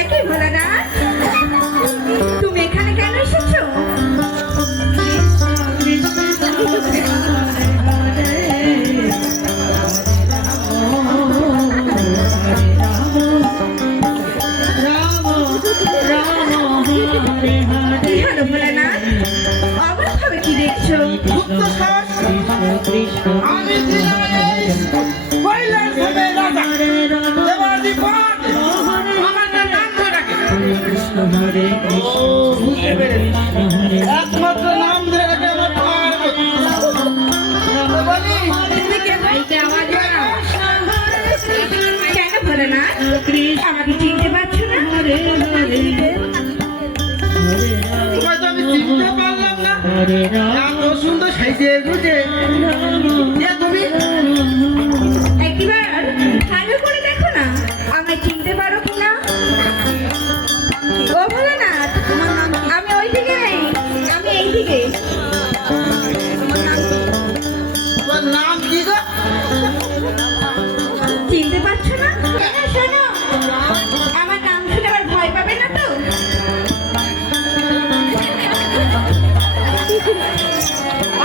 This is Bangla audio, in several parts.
একই ভোলানাথ, তুমি এখানে কেন এসেছো? ভোলানাথ, অবাক ভাবে কি দেখছো? আমি একমাত্র নাম ধরে রাখে আমার কেন ভোলানাথ, আমাকে চিনতে পারছো না? আমি চিনতে পারলাম না। এত সুন্দর সাইজে বুঝে তুমি একবার ভালো করে দেখো না, আমায় চিনতে পারো কিনা? ও ভোলানাথ, আমি ওই দিকে নেই, আমি এই দিকে। তোমার নাম কি গো? চিনতে পারছো না? শোনো, আমার নাম শুনে আবার ভয় পাবে না তো?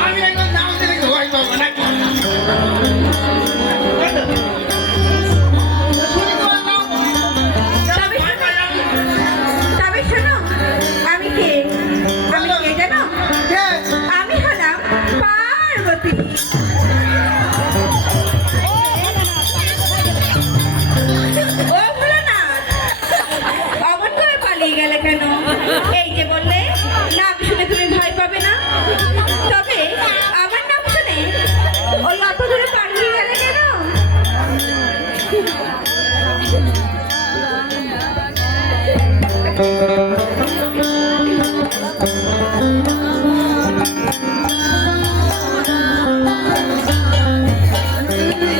আমি একবার নাম দিলে ভয় পাবো না। তবে শোনো, আমি কে? আমি কে জানো? আমি হলাম পার্বতী। ও ভোলানাথ, অমন করে পালিয়ে গেলে কেন? এই যে বললে নাম শুনে তুমি ভয় পাবে না, তবে আমার নাম শুনে ওই অত দূরে পালিয়ে গেলে কেন?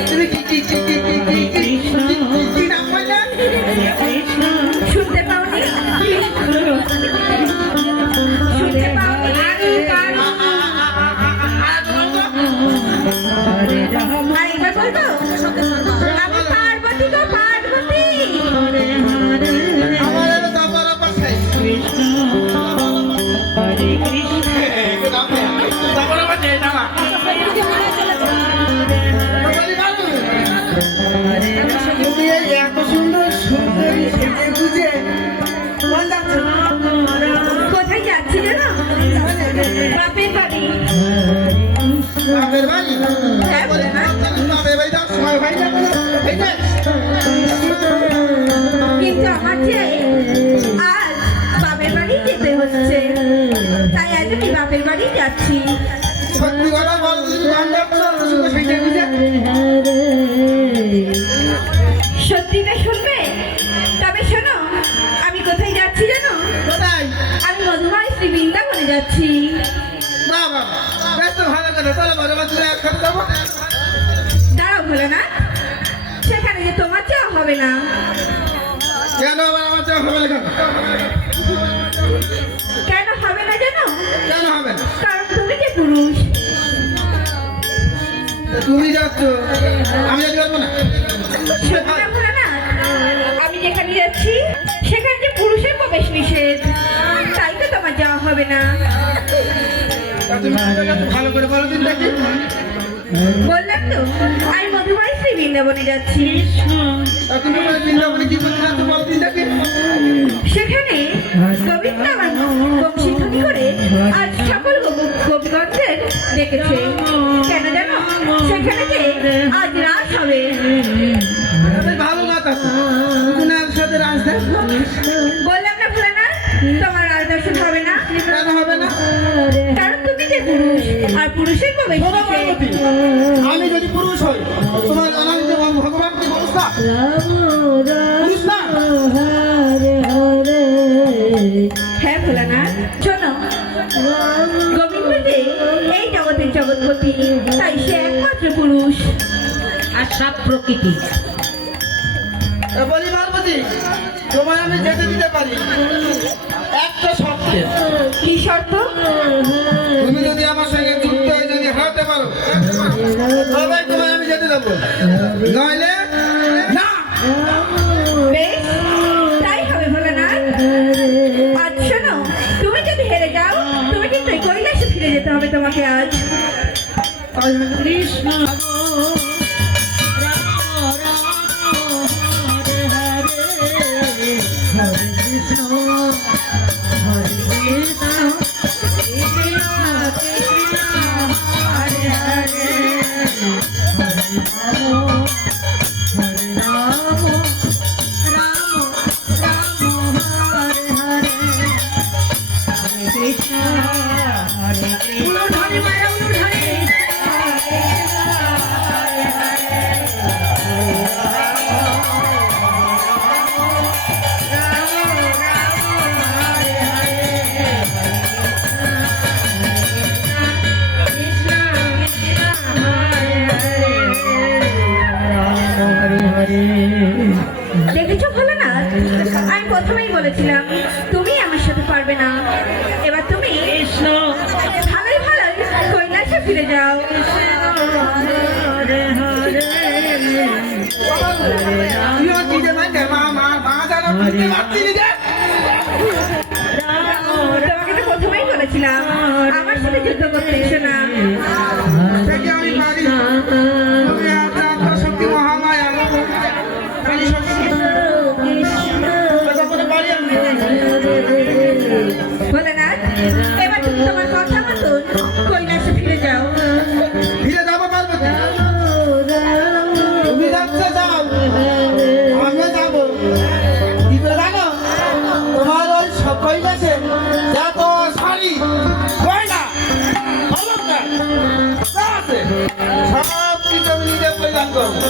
তুমি কি নাম বললে? শুনতে পাওনি? শুনতে পাওনি? আরেকবার বলবো? আমি পার্বতী গো, পার্বতী। আমার এবার দাবার আবার সাইজ দাবার আবার চাই না। তুমি এই এত সুন্দর সুন্দরী সেজে বুঝে কোথায় যাচ্ছি জানো? বাপের বাড়ি। বাপের বাড়ি? হ্যাঁ ভোলানাথ, বাপের বাড়ি যাওয়ার সময় হয় না কোনো? এই যে কিন্তু আমার যে আজ বাপের বাড়ি যেতে হচ্ছে, তাই আজ আমি বাপের বাড়ি যাচ্ছি। সত্যি কথা বল, তুমি বান্ধব তো সুন্দর সেজে বুঝে সত্যিটা শুনবে? তবে শোনো, আমি কোথায় যাচ্ছি জানো? কোথায়? আমি মধুময় শ্রী বৃন্দাবনে যাচ্ছি। বাবা বেশ তো ভালো করে চলো বড় বাচ্চা একসাথে যাবো। দাঁড়াও ভোলানাথ, সেখানে যে তোমার চাওয়া হবে না। কেন আবার আমার চাওয়া হবে না? কেন হবে না জানো? কেন হবে না? কারণ তুমি যে পুরুষ। তুমি যাচ্ছ, আমি যেতে পারবো না। সত্যি না ভোলানাথ, আমি যেখানে যাচ্ছি সেখানে যে পুরুষের প্রবেশ নিষেধ, তাই তো তোমার যাওয়া হবে না। তা তুমি ভালো করে বলো দিন দেখি। বললাম তো, আমি মধুময় শ্রী বৃন্দাবনে যাচ্ছি। তা তুমি বৃন্দাবনে কি করতে যাচ্ছ বলো দিন দেখি। সেখানে গোবিন্দ আমার বংশীধ্বনি করে আজ সকল গোপীগণদের ডেকেছে। কেন জানো? সেখানে যে আজ রাত হবে। ভালো কথা, তুমি একসাথে রাস্তা বললাম না ভোলানাথ, তোমার রাজ দর্শন হবে না। কেন হবে না? কারণ তুমি যে পুরুষ, আর পুরুষের প্রবেশ শোনো পার্বতী, নিষেধ। আমি যদি পুরুষ হই, তোমার আনন্দ ভগবান কি পুরুষ না? পুরুষ না? হ্যাঁ ভোলানাথ, শোনো, গোবিন্দ যে এই জগতের জগৎপতি, তাই সে একমাত্র পুরুষ আর সব প্রকৃতি। বলি পার্বতী, তোমার আমি যেতে দিতে পারি একটা শর্তে। কি শর্ত? তুমি যদি আমার সঙ্গে যুক্ত হয়ে যদি হারাতে পারো, তবে তোমায় আমি যেতে দেবো, নইলে না। বেশ, তাই হবে ভোলানাথ। আজ শোনো, তুমি যদি হেরে যাও, তুমি কিন্তু এই কৈলাসে ফিরে যেতে হবে তোমাকে আজ। কৃষ্ণ রাম রাম হরে হরে হরে কৃষ্ণ হরে কৃষ্ণ কৃষ্ণ কৃষ্ণ হরে হরে হরে রাম রাম রাম হরে হরে হরে কৃষ্ণ হরে কৃষ্ণ হরে মায়া হরে দেখেছো ভোলানাথ, আমি প্রথমেই বলেছিলাম তুমি আমার সাথে পারবে না। এবার তুমি ভালোই ভালোই কৈলাসে ফিরে যাও। তুইও দিতে পারছে, মা জানো দিতে পারছিলি যে। তোমাকে তো প্রথমেই বলেছিলাম আমার সাথে যুদ্ধ করতে এসো না। দেখি আমি পারি, তুমি আপনার শক্তি মহামায়া, কালী শক্তি। তখন পারি আমি। ভোলানাথ, এবার তুমি তোমার কথা মতন কৈলাসে ফিরে যাও। ফিরে যাবো পার্বতী, তুমি যাচ্ছে যাও, আমিও যাবো। কি করে জানো, তোমার ওই সব কৈলাসে যত শাড়ি গয়না অলংকার যা আছে সব কিছু আমি নিজে পরিধান করবো।